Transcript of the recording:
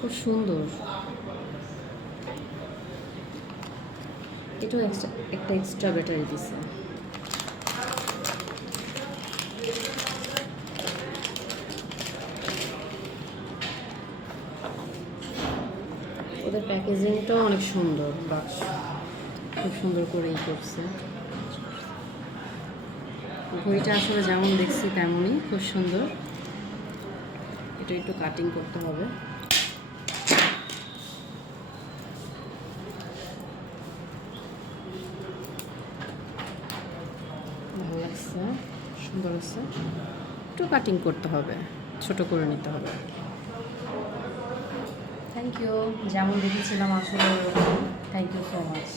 খুব সুন্দর। এটাও একটা এক্সট্রা ব্যাটারি দিছে। ওদের প্যাকেজিংটাও অনেক সুন্দর, বাক্স খুব সুন্দর করেই করছে। ঘড়িটা আসলে যেমন দেখছি তেমনই, খুব সুন্দর। এটা একটু কাটিং করতে হবে। ভালো লাগছে, সুন্দর আছে। একটু কাটিং করতে হবে, ছোট করে নিতে হবে। থ্যাংক ইউ, যেমন দেখেছিলাম আসলে ওরকম। Thank you so much.